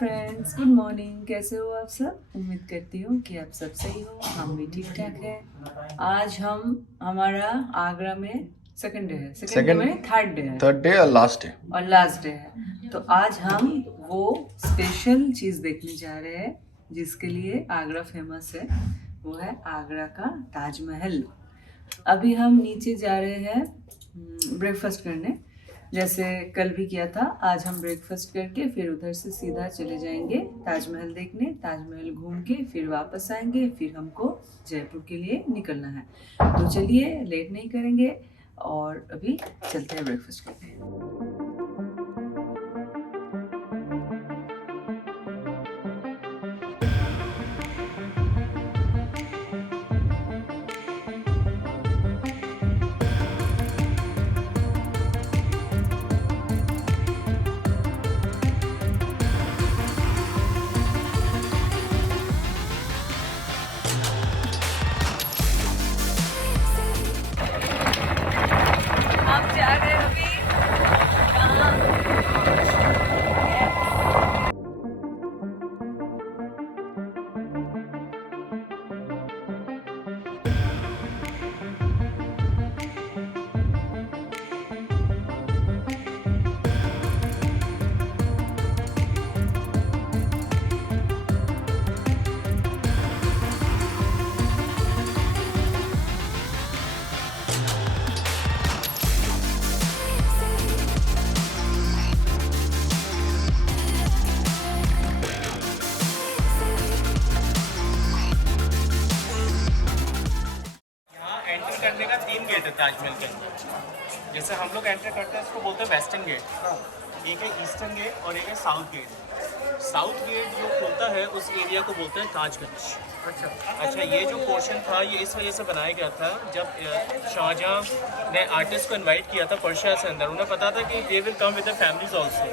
Friends, good morning. कैसे हो आप सब? उम्मीद करती हूँ कि आप सब सही हो, हम भी ठीक ठाक हैं। आज हमारा आगरा में सेकंड डे है। सेकंड डे में थर्ड डे है। थर्ड डे और लास्ट डे है। तो आज हम वो स्पेशल चीज़ देखने जा रहे हैं जिसके लिए आगरा फेमस है। वो है आगरा का ताजमहल। अभी हम नीचे जा रहे हैं ब्रेकफास्ट करने, जैसे कल भी किया था। आज हम ब्रेकफास्ट करके फिर उधर से सीधा चले जाएंगे ताजमहल देखने। ताजमहल घूम के फिर वापस आएंगे, फिर हमको जयपुर के लिए निकलना है। तो चलिए, लेट नहीं करेंगे और अभी चलते हैं ब्रेकफास्ट करने। आप जा रहे हैं अभी एंटर करने का 3 गेट है ताजमहल के अंदर। जैसे हम लोग एंटर करते हैं इसको बोलते हैं वेस्टर्न गेट, एक है ईस्टर्न गेट और एक है साउथ गेट। साउथ गेट जो होता है उस एरिया को बोलते हैं ताजगंज। अच्छा, ये जो पोर्शन था ये इस वजह से बनाया गया था, जब शाहजहाँ ने आर्टिस्ट को इनवाइट किया था पर्शिया से अंदर, उन्हें पता था कि they will come with the families also,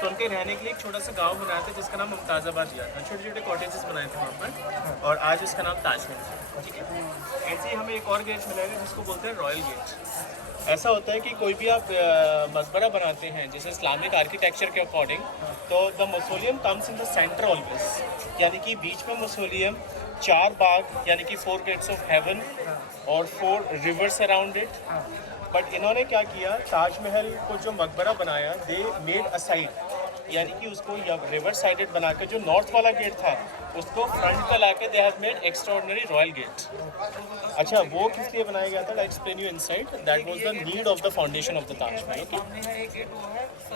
तो उनके रहने के लिए एक छोटा सा गांव बनाया था जिसका नाम मुमताज़ाबाद दिया था। छोटे छोटे कॉटेजेस बनाए थे वहाँ पर, और आज उसका नाम ताजमहल है। ठीक है, ऐसे ही हमें एक और गेट मिलेगा जिसको बोलते हैं रॉयल गेट। ऐसा होता है कि कोई भी आप मकबरा बनाते हैं जैसे इस्लामिक आर्किटेक्चर के अकॉर्डिंग, तो the mausoleum comes in the centre always, यानी कि बीच में मौसोलियम, 4 बाग यानी कि 4 गेट्स ऑफ हेवन और 4 रिवर्स अराउंड इट। बट इन्होंने क्या किया, ताजमहल को जो मकबरा बनाया, दे मेड अ साइड, यानी कि उसको रिवर साइडेड बना के जो नॉर्थ वाला गेट था उसको फ्रंट पे ला के they have made extraordinary royal gate. अच्छा, वो किस लिए बनाया गया था, I explain you inside. That was the need of the foundation of the Taj Mahal. Okay,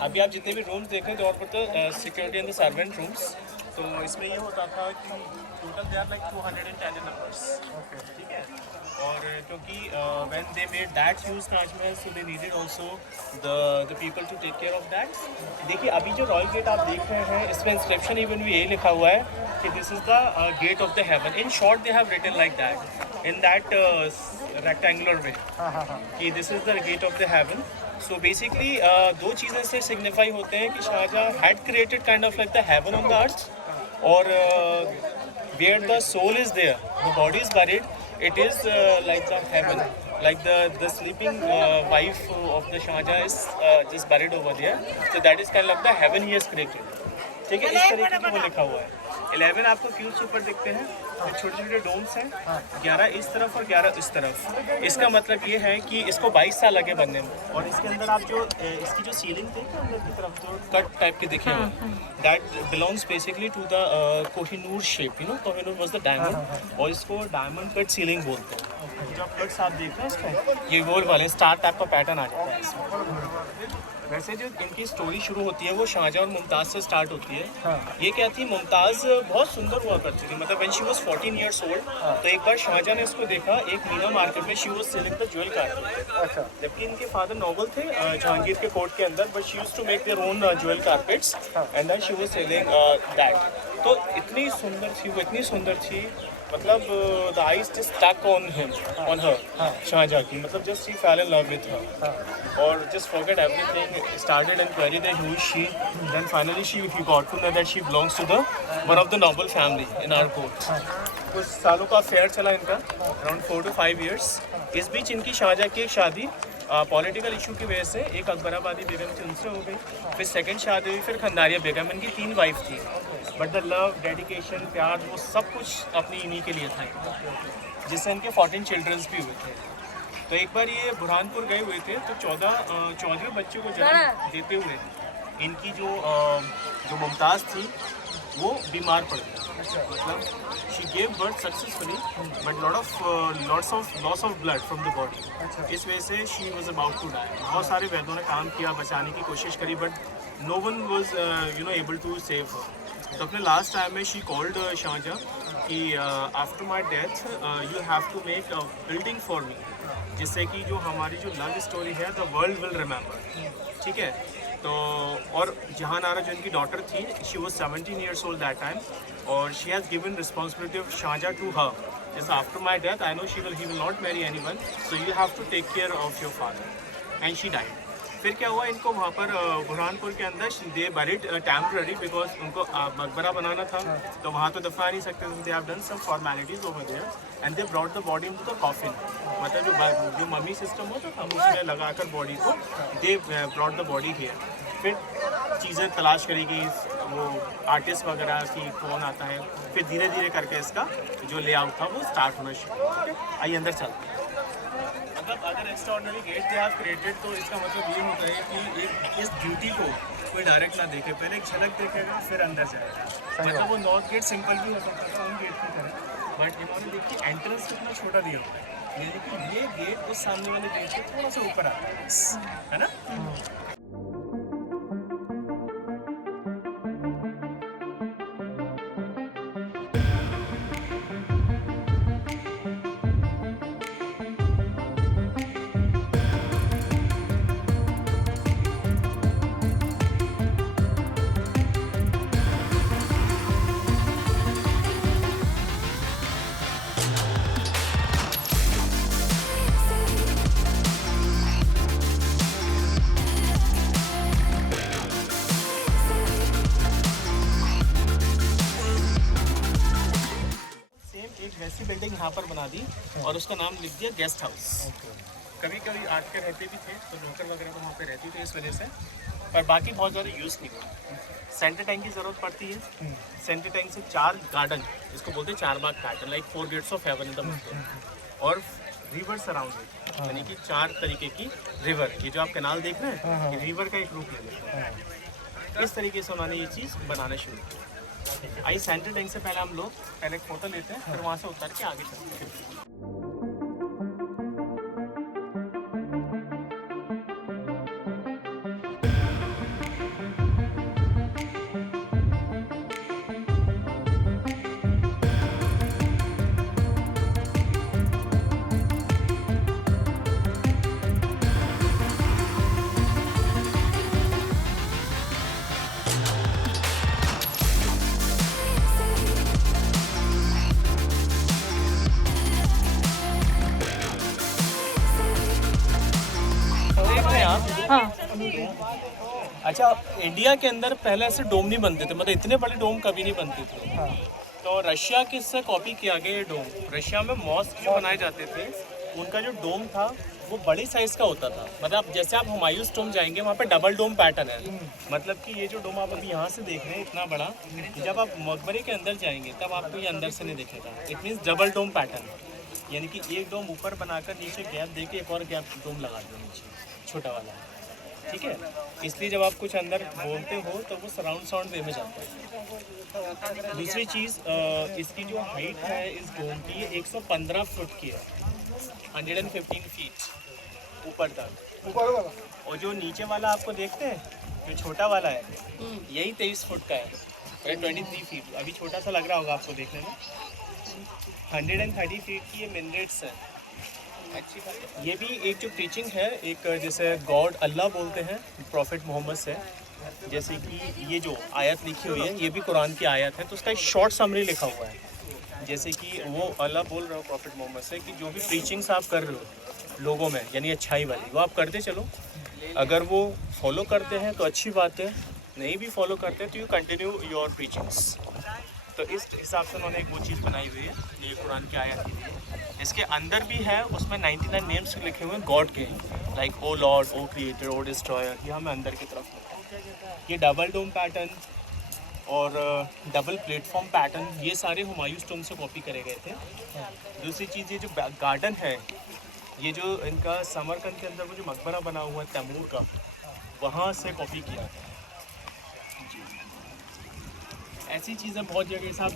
अभी आप जितने भी रूम्स देख रहे हैं, और पर security and the servant rooms, तो इसमें ये होता था कि total they are like 210 numbers. ठीक है, और क्योंकि when they made that huge Taj Mahal, so they needed also the people to take care of that. देखिए, अभी जो रॉयल गेट आप देख रहे हैं इसमें इंस्क्रिप्शन इवन भी यही लिखा हुआ है कि this is the gate of the heaven. In short they have written like that in that rectangular way कि this is the gate of the heaven. So basically दो चीज़ें से सिग्निफाई होते हैं कि Shahjahan had created kind of like the heaven on the earth, और where the soul is there, the body is buried, it is like the heaven, like the sleeping wife of the Shahjahan is just buried over there, so that is kind of like the heaven he has created. ठीक है, इस तरीके की वो लिखा हुआ है। 11 आपको क्यूब्स ऊपर दिखते हैं, छोटे छोटे डोम्स हैं, 11 इस तरफ और 11 इस तरफ। इसका मतलब ये है कि इसको 22 साल लगे बनने में। और इसके अंदर आप जो इसकी जो सीलिंग थी अंदर की तरफ जो कट टाइप के दिखे हुए, that belongs basically to the Kohinoor shape, you know, Kohinoor was the diamond, और इसको डायमंड कट सीलिंग बोलते हैं। जो आप कट्स आप देख रहे हैं इसमें, ये गोल वाले स्टार टाइप का पैटर्न आ जाता है इसमें। वैसे जो इनकी स्टोरी शुरू होती है वो शाहजहाँ और मुमताज़ से स्टार्ट होती है। ये क्या थी, मुमताज़ बहुत सुंदर हुआ करती थी, मतलब when she was 14 years old, तो एक बार शाहजहाँ ने उसको देखा एक मीना मार्केट में, she was selling the jewel carpet. अच्छा, जबकि इनके फादर नोबल थे जहांगीर के कोर्ट के अंदर, but she used to make their own jewel carpets and then she was selling that. तो इतनी सुंदर थी वो, इतनी सुंदर थी, मतलब the eyes just stuck on him, on her, Shahjahan की, मतलब just she fell in love with her, और just forget everything, started enquiry that who is she, then finally he got to know that she belongs to the one of the Nobel family in our court. कुछ सालों का affair चला इनका, around 4 to 5 years। इस बीच इनकी शाहजहाँ की एक शादी पॉलिटिकल इशू की वजह से एक अकबराबादी बेगम थी, उनसे हो गई, फिर सेकंड शादी हुई, फिर खंडारिया बेगम, इनकी 3 वाइफ थी। बट द लव, डेडिकेशन, प्यार, वो सब कुछ अपनी इन्हीं के लिए था, जिससे इनके 14 चिल्ड्रंस भी हुए थे। तो एक बार ये बुरहानपुर गए हुए थे, तो 14वें बच्चे को जन्म देते हुए इनकी जो मुमताज़ थी वो बीमार पड़ गई। मतलब she gave birth successfully but lots of loss of blood from the body. इस वजह से she was about to die. बहुत सारे वैद्यों ने काम किया, बचाने की कोशिश करी, but no one was able to save her. तो अपने लास्ट टाइम में शी कॉल्ड शाहजहाँ कि after my death you have to make a building for me, जिससे कि जो हमारी जो लव स्टोरी है द वर्ल्ड विल रिमेंबर। ठीक है, तो और जहान आरा जो इनकी डॉटर थी, she was 17 years old that time, और she has given responsibility of Shahjahan to her, जैसे after my death I know he will not marry anyone, so you have to take care of your father, and she died. फिर क्या हुआ, इनको वहाँ पर बुरहानपुर के अंदर दे बरीड टेम्पररी, बिकॉज उनको मकबरा बनाना था, तो वहाँ तो दफना नहीं सकते, they have done some formalities over there and they brought the body into the coffin. मतलब जो मम्मी सिस्टम होता था उसमें लगाकर बॉडी को दे ब्रॉट द बॉडी हियर। फिर चीज़ें तलाश करेगी वो आर्टिस्ट वगैरह की कौन आता है, फिर धीरे धीरे करके इसका जो लेआउट था वो स्टार्ट होना शुरू। आइए अंदर चलते हैं। मतलब अगर extraordinary gate they have created, तो इसका मतलब ये होता है कि इस ब्यूटी को कोई डायरेक्ट ना देखे, पहले एक झलक देखेगा फिर अंदर जाएगा। मतलब वो नॉर्थ गेट सिंपल भी हो सकता था उन गेट की तरह, बट इन्होंने देखिए एंट्रेंस कितना छोटा दिया हुआ है, लेकिन ये गेट उस सामने वाले गेट से थोड़ा सा ऊपर आता है ना। वैसी बिल्डिंग यहाँ पर बना दी और उसका नाम लिख दिया गेस्ट हाउस। कभी कभी आके रहते भी थे, तो नौकर वगैरह तो वहाँ पे रहती थी इस वजह से, पर बाकी बहुत ज़्यादा यूज़ नहीं हुआ। सेंटर टैंक की ज़रूरत पड़ती है, सेंटर टैंक से 4 गार्डन, इसको बोलते हैं 4 बाग pattern, like 4 gates of heaven in the Muslim, और रिवर सराउंडेड, यानी कि 4 तरीके की रिवर, ये जो आप कैनाल देख रहे हैं ये रिवर का एक रूप ले लेते हैं। इस तरीके से उन्होंने ये चीज़ बनाना शुरू की। आई सेंटर टैंक से पहले हम लोग पहले एक फोटो लेते हैं, फिर वहाँ से उतर के आगे चलते हैं। हाँ। अच्छा, इंडिया के अंदर पहले ऐसे डोम नहीं बनते थे, मतलब इतने बड़े डोम कभी नहीं बनते थे। तो रशिया के इससे कॉपी किया गया ये डोम। रशिया में मॉस्क जो बनाए जाते थे, उनका जो डोम था वो बड़ी साइज़ का होता था। मतलब जैसे आप हुमायूं टॉम्ब जाएंगे, वहाँ पे डबल डोम पैटर्न है। मतलब कि ये जो डोम आप अभी यहाँ से देख रहे हैं इतना बड़ा, जब आप मकबरे के अंदर जाएंगे तब आपको ये अंदर से नहीं दिखेगा। It means double dome pattern, यानी कि एक डोम ऊपर बनाकर नीचे गैप दे के एक और गैप डोम लगा दो नीचे, छोटा वाला, ठीक है। इसलिए जब आप कुछ अंदर बोलते हो तो वो सराउंड साउंड वे में जाता है। दूसरी चीज़, इसकी जो हाइट है इस डोम की, ये 115 फुट की है, 115 फीट ऊपर तक। और जो नीचे वाला आपको देखते हैं, जो छोटा वाला है, यही 23 फुट का है, 23 फीट। अभी छोटा सा लग रहा होगा आपको देखने में। 130 फीट की ये मिनरेट्स है। ये भी एक जो टीचिंग है, एक जैसे गॉड अल्लाह बोलते हैं प्रॉफिट मोहम्मद से, जैसे कि ये जो आयत लिखी हुई है ये भी कुरान की आयत है, तो उसका एक शॉर्ट समरी लिखा हुआ है। जैसे कि वो अल्लाह बोल रहे हो प्रॉफिट मोहम्मद से कि जो भी टीचिंग्स आप कर रहे हो लोगों में, यानी अच्छाई वाली, वो आप करते चलो। अगर वो फॉलो करते हैं तो अच्छी बात है, नहीं भी फॉलो करते तो यू कंटिन्यू योर प्रीचिंग्स। तो इस हिसाब से उन्होंने एक वो चीज़ बनाई हुई है, ये कुरान की आयत की है। इसके अंदर भी है, उसमें 99 नेम्स लिखे हुए हैं गॉड के, लाइक ओ लॉर्ड, ओ क्रिएटर, ओ डिस्ट्रॉयर। ये हमें अंदर की तरफ मिलता है। ये डबल डोम पैटर्न और डबल प्लेटफॉर्म पैटर्न, ये सारे हुमायूं टोम से कॉपी करे गए थे। दूसरी चीज़, ये जो गार्डन है, ये जो इनका समरकंद के अंदर वो जो मकबरा बना हुआ है तैमूर का, वहाँ से कॉपी किया है। ऐसी चीज़ें बहुत जगह से आप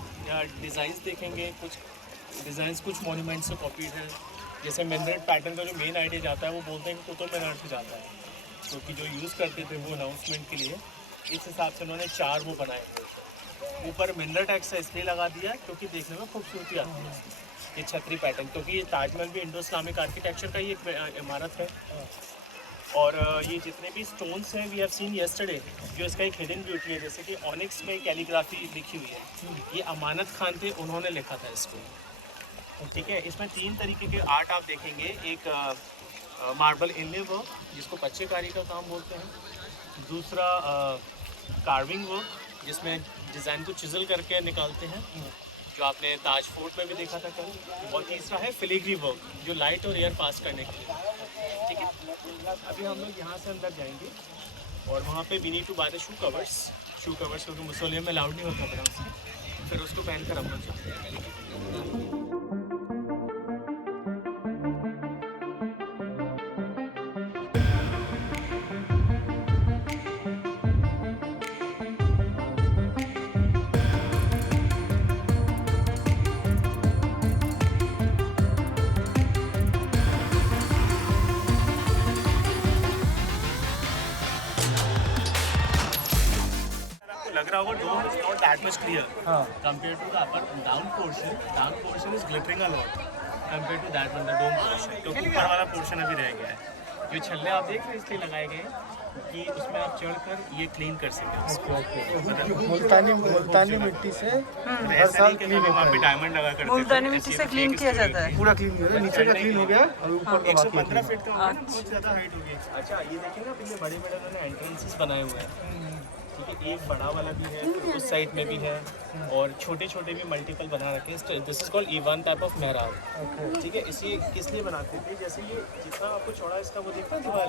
डिज़ाइंस देखेंगे, कुछ डिज़ाइंस कुछ मॉन्यूमेंट से कॉपीड है। जैसे मिनरेट पैटर्न का जो मेन आइडिया जाता है, वो बोलते हैं कि कुतुब मीनार से जाता है, क्योंकि जो यूज़ करते थे वो अनाउंसमेंट के लिए। इस हिसाब से उन्होंने 4 वो बनाए हुए। ऊपर मिनरेट एक्स इसलिए लगा दिया क्योंकि देखने में खूबसूरती आती है, ये छतरी पैटर्न, क्योंकि ये ताजमहल भी इंडो इस्लामिक आर्किटेक्चर का ही एक इमारत है। और ये जितने भी स्टोन्स हैं, वी हैव सीन यस्टरडे, जो इसका एक हिडन ब्यूटी है, जैसे कि ऑनिक्स में कैलीग्राफी लिखी हुई है, ये अमानत खान थे, उन्होंने लिखा था इसको। ठीक है, इसमें 3 तरीके के आर्ट आप देखेंगे। एक मार्बल इनले वर्क, जिसको पच्चेकारी का काम बोलते हैं। दूसरा कार्विंग वर्क, जिसमें डिज़ाइन को चिजल करके निकालते हैं, जो आपने ताज फोर्ट में भी देखा था कल। और तीसरा है फिलिग्री वर्क, जो लाइट और एयर पास करने के लिए। ठीक है, अभी हम लोग यहाँ से अंदर जाएंगे और वहाँ पे we need to buy the shoe covers क्योंकि मुसोलियम में अलाउड नहीं होता था उससे। फिर उसको पहन कर हम लोग चलते हैं। लग रहा होगा dome is not that much clear compare to the upper down portion is glittering a lot compare to that one the dome portion, क्योंकि ऊपर वाला पोर्शन अभी रह गया है। जो छल्ले आप देख रहे हैं इसलिए लगाए गए हैं कि उसमें आप चढ़कर ये क्लीन कर सकें उसको। मुल्तानी मिट्टी से हर साल क्लीन वहाँ पे डायमंड लगा करते मुल्तानी मिट्टी से क्लीन किया जाता है। पूरा क्लीन हो गया, नीचे का क्लीन हो गया और ऊपर का 115 फीट का होगा ना, बहुत ज़्यादा हाइट होगी। अच्छा, ये देखिए ना, पीछे बड़े बड़े उन्होंने एंट्रेंसेस बनाए हुए हैं। ठीक है, एक बड़ा वाला भी है, उस साइड में भी है, और छोटे छोटे भी मल्टीपल बना रखे हैं। This is called iwan type of mehrab. ठीक है, इसे किस लिए बनाते थे, जैसे ये जितना आपको चौड़ा इसका वो देखता है दीवार,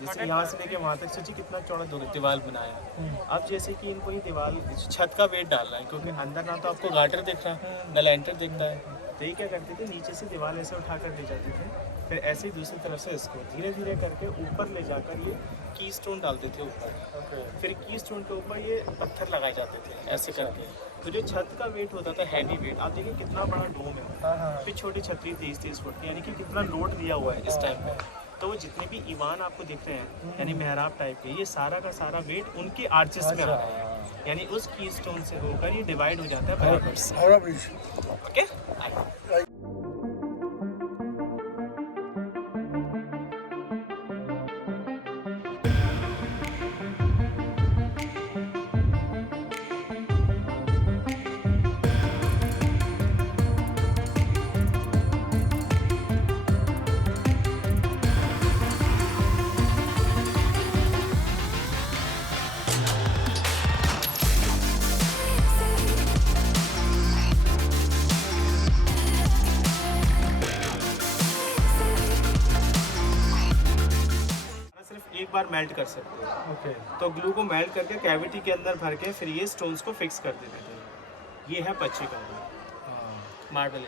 जैसे यहाँ से लेके वहाँ तक, सोचिए कितना चौड़ा दीवार बनाया। अब जैसे कि इनको ये दीवार छत का वेट डालना है, क्योंकि अंदर ना तो आपको गार्टर दिख रहा है ना लैंटर दिखता है, तो ये क्या करते थे, नीचे से दीवार ऐसे उठा कर ले जाते थे, फिर ऐसे ही दूसरी तरफ से इसको धीरे धीरे करके ऊपर ले जाकर ये की स्टोन डालते थे ऊपर। फिर की स्टोन के ऊपर ये पत्थर लगाए जाते थे ऐसे करके। तो जो छत का वेट होता था, हैवी वेट, आप देखिए कितना बड़ा डोम है, फिर छोटी छतरी 30-30 फुट की, यानी कि कितना लोड दिया हुआ है इस टाइम पे। तो वो जितने भी ईवान आपको दिख रहे हैं, यानी मेहराब टाइप के, ये सारा का सारा वेट उनके आर्चेस में आ रहा है, यानी उस की स्टोन से होकर ये डिवाइड हो जाता है बराबर से। ओके, एक बार मेल्ट कर सकते हैं। ओके, तो ग्लू को मेल्ट करके कैविटी के अंदर भर के फिर ये स्टोन्स को फिक्स कर देते थे। ये है पच्ची का मार्बल,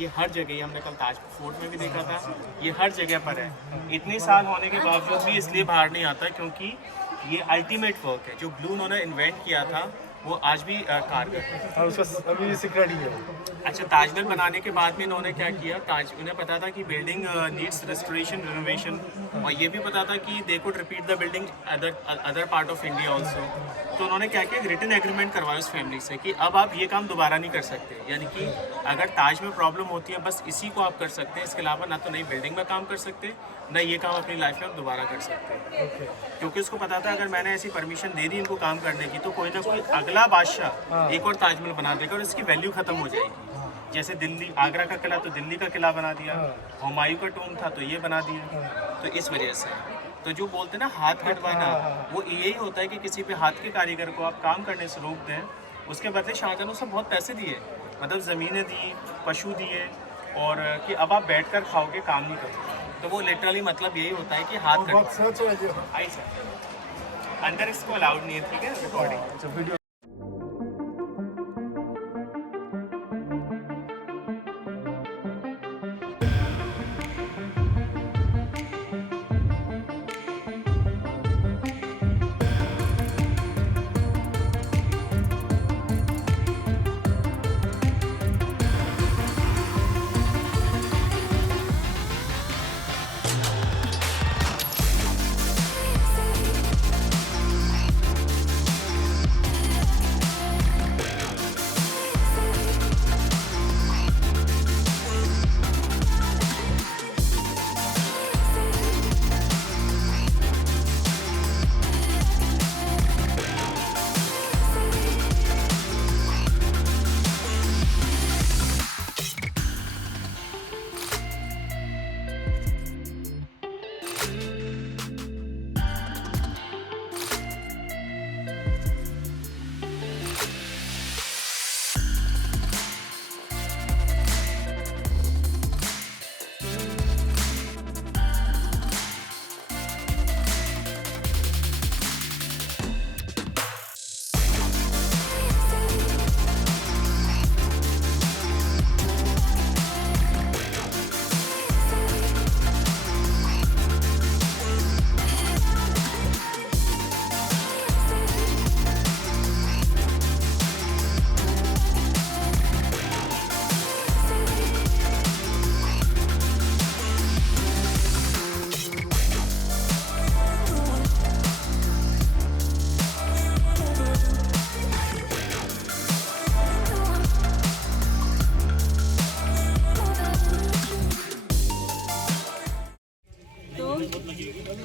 ये हर जगह, ये हमने कल ताज फोर्ट में भी देखा था, ये हर जगह पर है। इतने साल होने के बावजूद भी इसलिए बाहर नहीं आता क्योंकि ये अल्टीमेट वर्क है। जो ग्लू उन्होंने इन्वेंट किया था वो आज भी कारगर है, और उसका अभी सिक्रेट ही है। अच्छा, ताजमहल बनाने के बाद में इन्होंने क्या किया, उन्हें पता था कि बिल्डिंग नीड्स रेस्टोरेशन, रिनोवेशन, और ये भी पता था कि they could repeat the building other part of India also. तो उन्होंने क्या किया, रिटन एग्रीमेंट करवाया उस फैमिली से कि अब आप ये काम दोबारा नहीं कर सकते, यानी कि अगर ताज में प्रॉब्लम होती है बस इसी को आप कर सकते हैं, इसके अलावा ना तो नई बिल्डिंग में काम कर सकते, ना ये काम अपनी लाइफ में आप दोबारा कर सकते हैं। क्योंकि उसको पता था अगर मैंने ऐसी परमिशन दे दी इनको काम करने की, तो कोई ना कोई अगला बादशाह एक और ताजमहल बना देगा और इसकी वैल्यू खत्म हो जाएगी। जैसे दिल्ली, आगरा का किला तो दिल्ली का किला बना दिया, हुमायूं का टोम था तो ये बना दिया। तो इस वजह से तो जो बोलते हैं ना हाथ कटवाना, वो यही होता है कि किसी भी हाथ के कारीगर को आप काम करने से रोक दें उसके बदले शाहजहां सब बहुत पैसे दिए, मतलब ज़मीनें दी, पशु दिए, और कि अब आप बैठकर खाओगे, काम नहीं करोगे। तो वो लिटरली मतलब यही होता है कि हाथ बहुत कटो। सच है जो आई सर अंदर इसको अलाउड नहीं है, ठीक है, रिकॉर्डिंग। वीडियो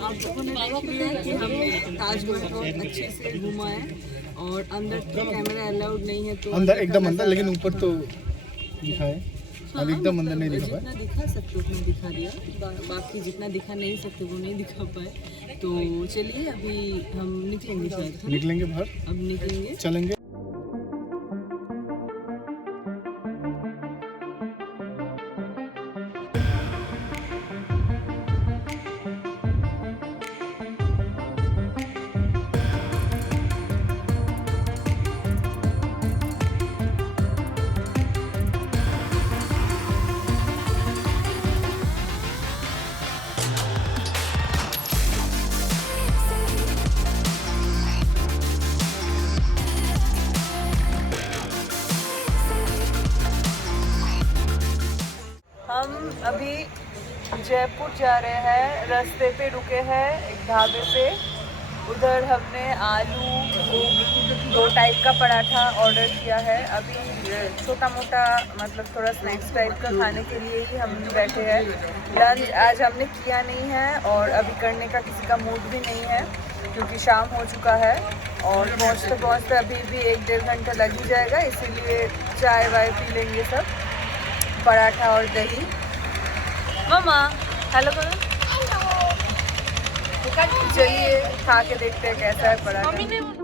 आप लोगों ने देख लिया कि हमने ताजमहल बहुत अच्छे से घूमा है, और अंदर तो कैमरा अलाउड नहीं है, तो अंदर एकदम अंदर, लेकिन ऊपर तो दिखा है। अब एकदम अंदर नहीं दिखा जितना दिखा सकते उतना दिखा दिया, बाकी जितना दिखा नहीं सकते वो नहीं दिखा पाए। तो चलिए अभी हम निकलेंगे, शायद निकलेंगे बाहर, अब निकलेंगे। चलेंगे। हम अभी जयपुर जा रहे हैं, रास्ते पे रुके हैं एक ढाबे पे। उधर हमने आलू दो टाइप का पराठा ऑर्डर किया है। अभी छोटा मोटा मतलब थोड़ा स्नैक्स टाइप का खाने के लिए ही हम बैठे हैं। लंच आज हमने किया नहीं है और अभी करने का किसी का मूड भी नहीं है, क्योंकि शाम हो चुका है और पहुँचते पहुँचते अभी भी 1-1.5 घंटा लग ही जाएगा। इसीलिए चाय वाय पी लेंगे सब, पराठा और दही। मामा हेलो करो। चलिए खा के देखते हैं कैसा है पराठा।